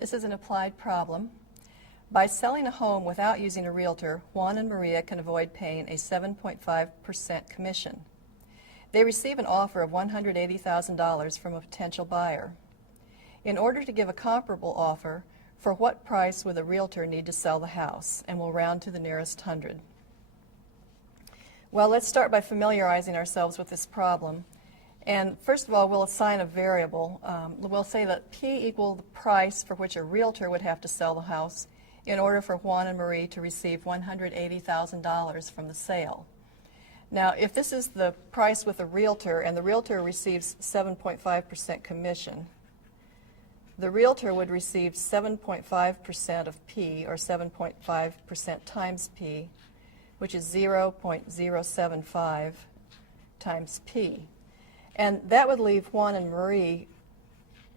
This is an applied problem. By selling a home without using a realtor, Juan and Maria can avoid paying a 7.5% commission. They receive an offer of $180,000 from a potential buyer. In order to give a comparable offer, for what price would the realtor need to sell the house? And we'll round to the nearest hundred. Well, let's start by familiarizing ourselves with this problem. And first of all, we'll assign a variable. We'll say that P equal the price for which a realtor would have to sell the house in order for Juan and Marie to receive $180,000 from the sale. Now, if this is the price with a realtor and the realtor receives 7.5% commission, the realtor would receive 7.5% of P, or 7.5% times P, which is 0.075 times P. And that would leave Juan and Marie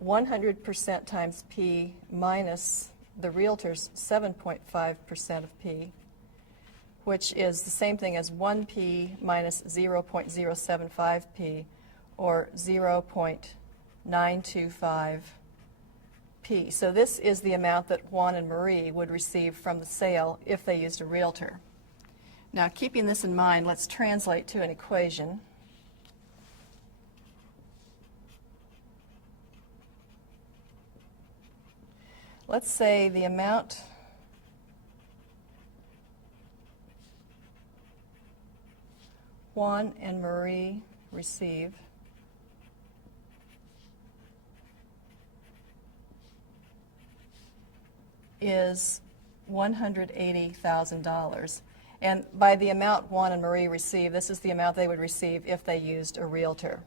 100% times P minus the realtor's 7.5% of P, which is the same thing as 1P minus 0.075P, or 0.925P. So this is the amount that Juan and Marie would receive from the sale if they used a realtor. Now, keeping this in mind, let's translate to an equation. Let's say the amount Juan and Marie receive is $180,000. And by the amount Juan and Marie receive, this is the amount they would receive if they used a realtor.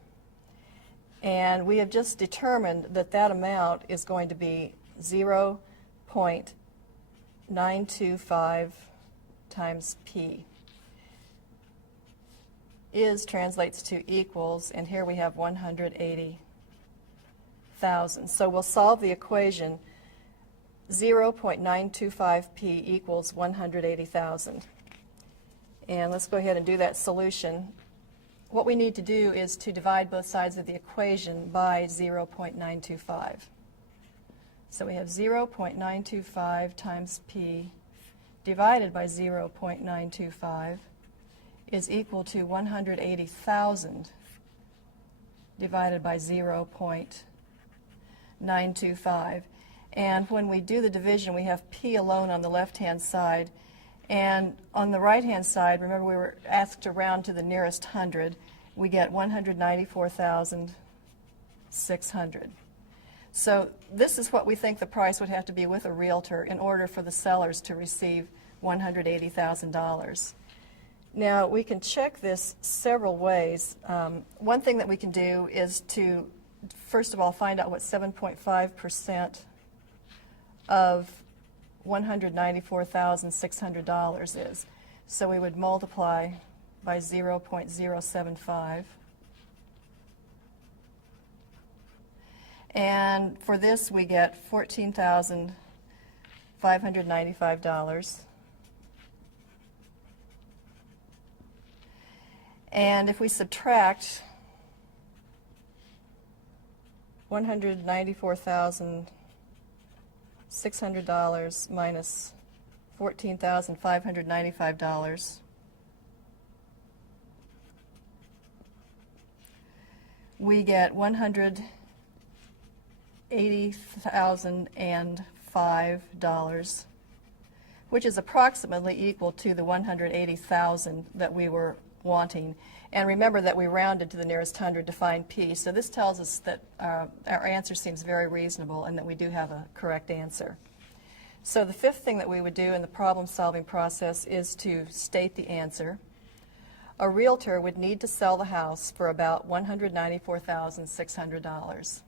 And we have just determined that that amount is going to be 0.925 times P. Is translates to equals, and here we have 180,000. So we'll solve the equation 0.925P equals 180,000. And let's go ahead and do that solution. What we need to do is to divide both sides of the equation by 0.925. So we have 0.925 times P divided by 0.925 is equal to 180,000 divided by 0.925. And when we do the division, we have P alone on the left-hand side. And on the right-hand side, remember we were asked to round to the nearest hundred, we get 194,600. So this is what we think the price would have to be with a realtor in order for the sellers to receive $180,000. Now, we can check this several ways. One thing that we can do is to, first of all, find out what 7.5% of $194,600 is. So we would multiply by 0.075. And for this, we get $14,595. And if we subtract $194,600 minus $14,595, we get $180,005, which is approximately equal to the $180,000 that we were wanting. And remember that we rounded to the nearest hundred to find P. So this tells us that our answer seems very reasonable and that we do have a correct answer. So the fifth thing that we would do in the problem-solving process is to state the answer. A realtor would need to sell the house for about $194,600.